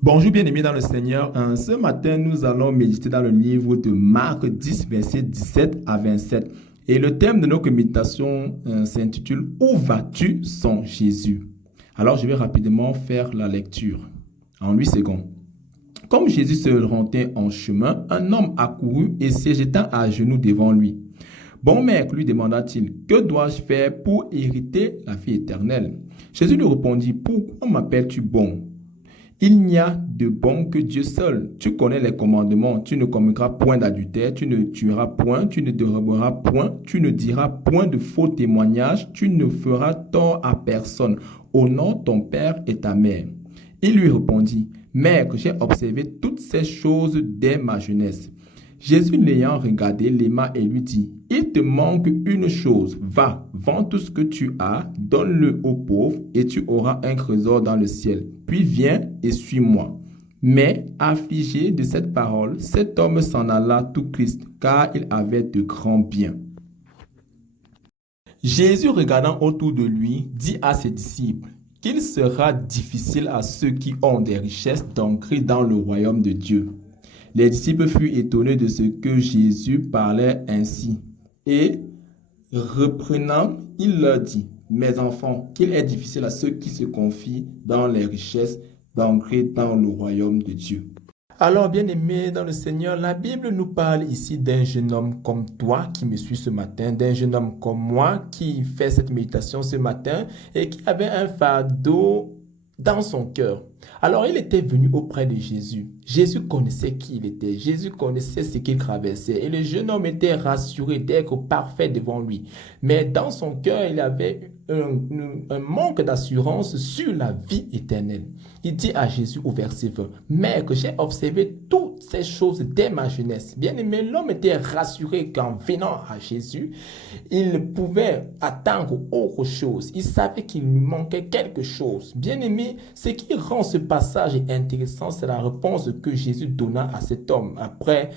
Bonjour bien-aimés dans le Seigneur. Ce matin, nous allons méditer dans le livre de Marc 10, versets 17 à 27. Et le thème de notre méditation s'intitule « Où vas-tu sans Jésus ?» Alors, je vais rapidement faire la lecture en 8 secondes. Comme Jésus se rendait en chemin, un homme accourut et se jeta à genoux devant lui. Bon maître, lui demanda-t-il, que dois-je faire pour hériter la vie éternelle? Jésus lui répondit, pourquoi m'appelles-tu bon? Il n'y a de bon que Dieu seul. Tu connais les commandements. Tu ne commettras point d'adultère, tu ne tueras point, tu ne déroberas point, tu ne diras point de faux témoignages, tu ne feras tort à personne. Honore ton père et ta mère. Il lui répondit, Maître, j'ai observé toutes ces choses dès ma jeunesse. Jésus l'ayant regardé, l'aima et lui dit, il te manque une chose. Va, vends tout ce que tu as, donne-le aux pauvres et tu auras un trésor dans le ciel. Puis viens et suis-moi. Mais, affligé de cette parole, cet homme s'en alla tout triste, car il avait de grands biens. Jésus, regardant autour de lui, dit à ses disciples qu'il sera difficile à ceux qui ont des richesses d'entrer dans le royaume de Dieu. Les disciples furent étonnés de ce que Jésus parlait ainsi. Et, reprenant, il leur dit, mes enfants, qu'il est difficile à ceux qui se confient dans les richesses d'entrer dans le royaume de Dieu. Alors, bien-aimés dans le Seigneur, la Bible nous parle ici d'un jeune homme comme toi qui me suit ce matin, d'un jeune homme comme moi qui fait cette méditation ce matin et qui avait un fardeau dans son cœur. Alors, il était venu auprès de Jésus. Jésus connaissait qui il était. Jésus connaissait ce qu'il traversait. Et le jeune homme était rassuré d'être parfait devant lui. Mais dans son cœur, il avait un manque d'assurance sur la vie éternelle. Il dit à Jésus au verset 20, « Maître, j'ai observé toutes ces choses dès ma jeunesse. » Bien aimé, l'homme était rassuré qu'en venant à Jésus, il pouvait attendre autre chose. Il savait qu'il lui manquait quelque chose. Bien aimé, ce qui rend ce passage intéressant, c'est la réponse que Jésus donna à cet homme. Après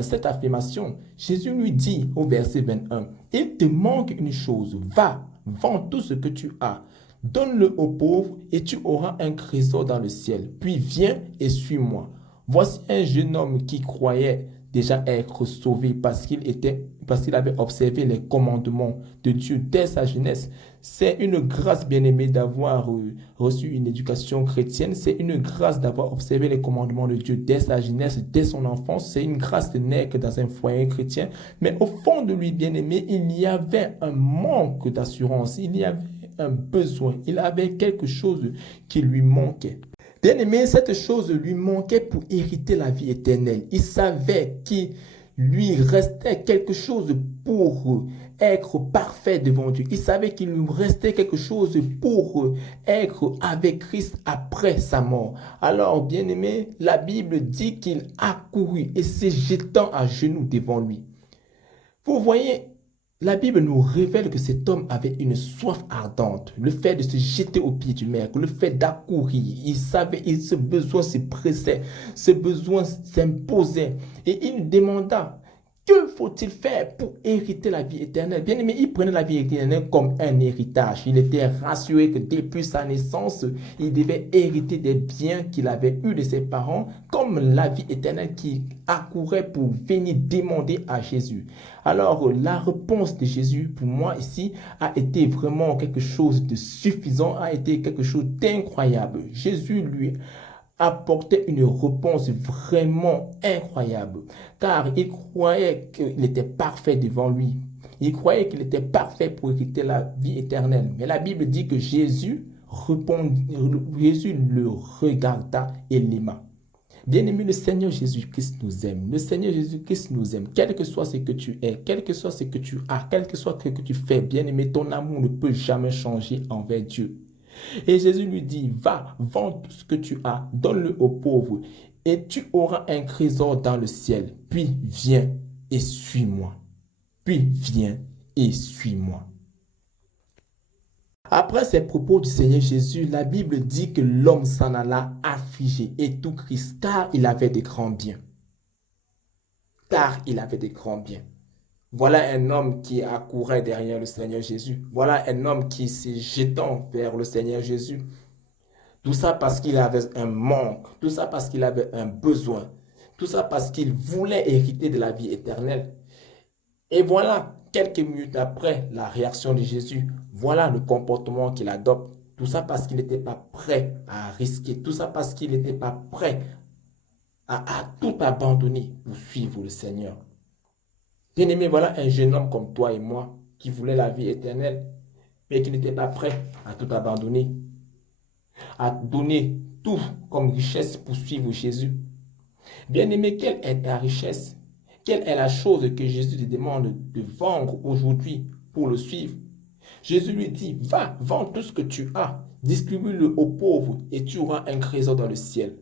cette affirmation, Jésus lui dit au verset 21, « Il te manque une chose, va, vends tout ce que tu as. Donne-le aux pauvres et tu auras un trésor dans le ciel. Puis viens et suis-moi. » Voici un jeune homme qui croyait déjà être sauvé parce qu'il avait observé les commandements de Dieu dès sa jeunesse. C'est une grâce, bien-aimée, d'avoir reçu une éducation chrétienne. C'est une grâce d'avoir observé les commandements de Dieu dès sa jeunesse, dès son enfance. C'est une grâce de naître dans un foyer chrétien. Mais au fond de lui, bien-aimé, il y avait un manque d'assurance. Il y avait un besoin. Il avait quelque chose qui lui manquait. Bien-aimé, cette chose lui manquait pour hériter la vie éternelle. Il savait qu'il lui restait quelque chose pour être parfait devant Dieu. Il savait qu'il lui restait quelque chose pour être avec Christ après sa mort. Alors, bien-aimé, la Bible dit qu'il accourut et se jetant à genoux devant lui. Vous voyez, la Bible nous révèle que cet homme avait une soif ardente. Le fait de se jeter aux pieds du maître, le fait d'accourir, il savait, ce besoin se pressait, ce besoin s'imposait. Et il demanda, que faut-il faire pour hériter la vie éternelle? Bien aimé, il prenait la vie éternelle comme un héritage. Il était rassuré que depuis sa naissance, il devait hériter des biens qu'il avait eus de ses parents, comme la vie éternelle qui accourait pour venir demander à Jésus. Alors, la réponse de Jésus, pour moi ici, a été vraiment quelque chose de suffisant, a été quelque chose d'incroyable. Jésus lui apportait une réponse vraiment incroyable, car il croyait qu'il était parfait devant lui. Il croyait qu'il était parfait pour hériter la vie éternelle. Mais la Bible dit que Jésus le regarda et l'aima. Bien-aimé, le Seigneur Jésus-Christ nous aime. Le Seigneur Jésus-Christ nous aime. Quel que soit ce que tu es, quel que soit ce que tu as, quel que soit ce que tu fais, bien-aimé, ton amour ne peut jamais changer envers Dieu. Et Jésus lui dit, va, vends tout ce que tu as, donne-le aux pauvres, et tu auras un trésor dans le ciel. Puis viens et suis-moi. Puis viens et suis-moi. Après ces propos du Seigneur Jésus, la Bible dit que l'homme s'en alla affligé et tout triste, car il avait des grands biens. Car il avait des grands biens. Voilà un homme qui accourait derrière le Seigneur Jésus. Voilà un homme qui s'est jetant vers le Seigneur Jésus. Tout ça parce qu'il avait un manque. Tout ça parce qu'il avait un besoin. Tout ça parce qu'il voulait hériter de la vie éternelle. Et voilà, quelques minutes après la réaction de Jésus, voilà le comportement qu'il adopte. Tout ça parce qu'il n'était pas prêt à risquer. Tout ça parce qu'il n'était pas prêt à tout abandonner pour suivre le Seigneur. Bien-aimé, voilà un jeune homme comme toi et moi qui voulait la vie éternelle, mais qui n'était pas prêt à tout abandonner, à donner tout comme richesse pour suivre Jésus. Bien-aimé, quelle est ta richesse? Quelle est la chose que Jésus te demande de vendre aujourd'hui pour le suivre? Jésus lui dit, va, vends tout ce que tu as, distribue-le aux pauvres et tu auras un trésor dans le ciel.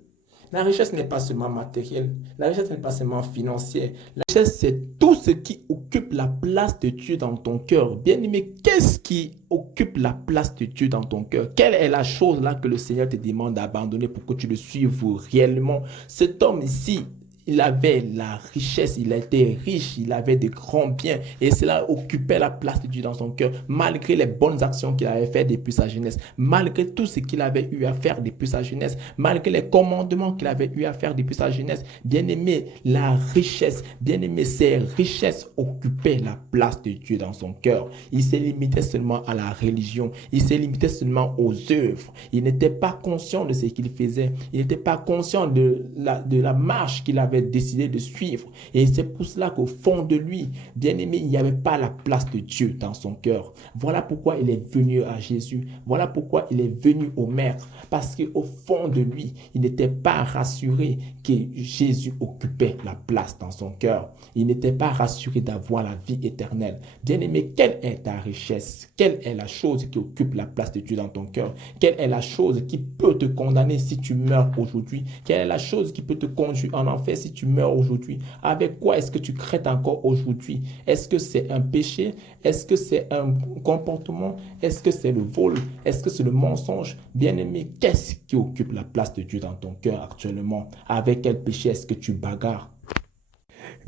La richesse n'est pas seulement matérielle, la richesse n'est pas seulement financière. La richesse, c'est tout ce qui occupe la place de Dieu dans ton cœur. Bien-aimé, qu'est-ce qui occupe la place de Dieu dans ton cœur? Quelle est la chose là que le Seigneur te demande d'abandonner pour que tu le suives réellement? Cet homme ici, il avait la richesse, il était riche, il avait de grands biens et cela occupait la place de Dieu dans son cœur, malgré les bonnes actions qu'il avait faites depuis sa jeunesse, malgré tout ce qu'il avait eu à faire depuis sa jeunesse, malgré les commandements qu'il avait eu à faire depuis sa jeunesse. Bien-aimé, la richesse, bien-aimé, ces richesses occupaient la place de Dieu dans son cœur. Il se limitait seulement à la religion, il se limitait seulement aux œuvres. Il n'était pas conscient de ce qu'il faisait, il n'était pas conscient de la marche qu'il avait décidé de suivre. Et c'est pour cela qu'au fond de lui, bien-aimé, il n'y avait pas la place de Dieu dans son cœur. Voilà pourquoi il est venu à Jésus. Voilà pourquoi il est venu au Maître. Parce qu'au fond de lui, il n'était pas rassuré que Jésus occupait la place dans son cœur. Il n'était pas rassuré d'avoir la vie éternelle. Bien-aimé, quelle est ta richesse? Quelle est la chose qui occupe la place de Dieu dans ton cœur? Quelle est la chose qui peut te condamner si tu meurs aujourd'hui? Quelle est la chose qui peut te conduire en enfer si tu meurs aujourd'hui? Avec quoi est-ce que tu crées encore aujourd'hui? Est-ce que c'est un péché? Est-ce que c'est un comportement? Est-ce que c'est le vol? Est-ce que c'est le mensonge? Bien-aimé, qu'est-ce qui occupe la place de Dieu dans ton cœur actuellement? Avec quel péché est-ce que tu bagarres?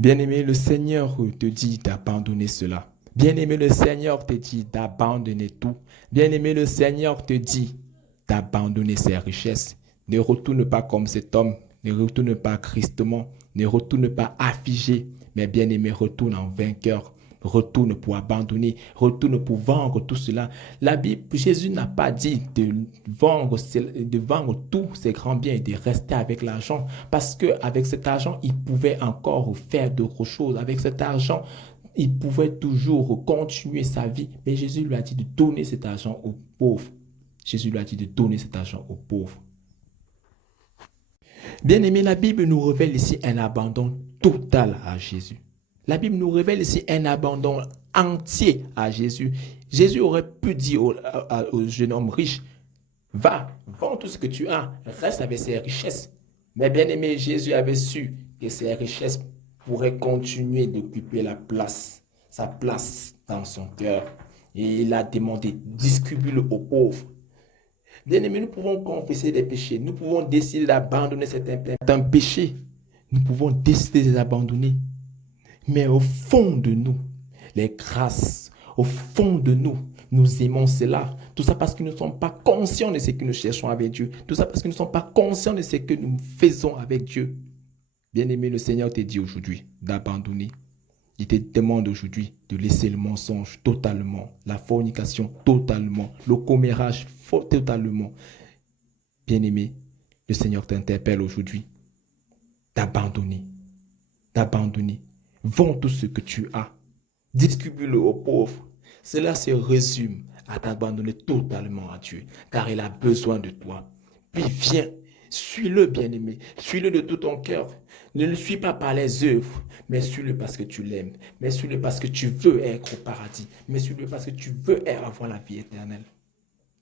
Bien-aimé, le Seigneur te dit d'abandonner cela. Bien-aimé, le Seigneur te dit d'abandonner tout. Bien-aimé, le Seigneur te dit d'abandonner ses richesses. Ne retourne pas comme cet homme. Ne retourne pas tristement. Ne retourne pas affligé. Mais bien-aimé, retourne en vainqueur. Retourne pour abandonner. Retourne pour vendre tout cela. La Bible, Jésus n'a pas dit de vendre tous ses grands biens et de rester avec l'argent. Parce qu'avec cet argent, il pouvait encore faire d'autres choses. Avec cet argent, il pouvait toujours continuer sa vie. Mais Jésus lui a dit de donner cet argent aux pauvres. Jésus lui a dit de donner cet argent aux pauvres. Bien-aimé, la Bible nous révèle ici un abandon total à Jésus. La Bible nous révèle ici un abandon entier à Jésus. Jésus aurait pu dire au jeune homme riche, va, vends tout ce que tu as, reste avec ses richesses. Mais bien-aimé, Jésus avait su que ses richesses pourraient continuer d'occuper sa place dans son cœur. Et il a demandé, distribue-le aux pauvres. Bien-aimés, nous pouvons confesser des péchés. Nous pouvons décider d'abandonner certains péchés. Nous pouvons décider de les abandonner. Mais au fond de nous, les grâces, au fond de nous, nous aimons cela. Tout ça parce que nous ne sommes pas conscients de ce que nous cherchons avec Dieu. Tout ça parce que nous ne sommes pas conscients de ce que nous faisons avec Dieu. Bien-aimé, le Seigneur te dit aujourd'hui d'abandonner. Il te demande aujourd'hui de laisser le mensonge totalement, la fornication totalement, le commérage totalement. Bien-aimé, le Seigneur t'interpelle aujourd'hui d'abandonner. Vends tout ce que tu as. Distribue-le aux pauvres. Cela se résume à t'abandonner totalement à Dieu, car il a besoin de toi. Puis viens, suis-le, bien-aimé. Suis-le de tout ton cœur. Ne le suis pas par les œuvres, mais suis-le parce que tu l'aimes. Mais suis-le parce que tu veux être au paradis. Mais suis-le parce que tu veux avoir la vie éternelle.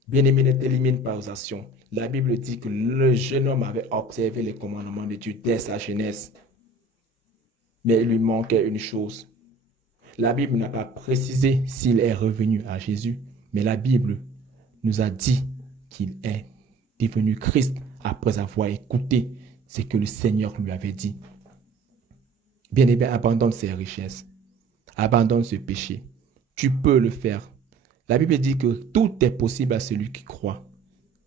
Bien-aimé, ne t'élimine pas aux actions. La Bible dit que le jeune homme avait observé les commandements de Dieu dès sa jeunesse. Mais il lui manquait une chose. La Bible n'a pas précisé s'il est revenu à Jésus, mais la Bible nous a dit qu'il est devenu Christ après avoir écouté ce que le Seigneur lui avait dit. Bien-aimé, abandonne ses richesses, abandonne ce péché. Tu peux le faire. La Bible dit que tout est possible à celui qui croit.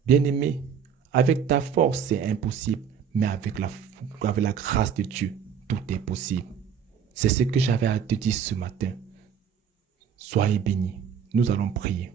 Bien-aimé, Avec ta force, c'est impossible, mais avec la grâce de Dieu, tout est possible. C'est ce que j'avais à te dire ce matin. Soyez bénis. Nous allons prier.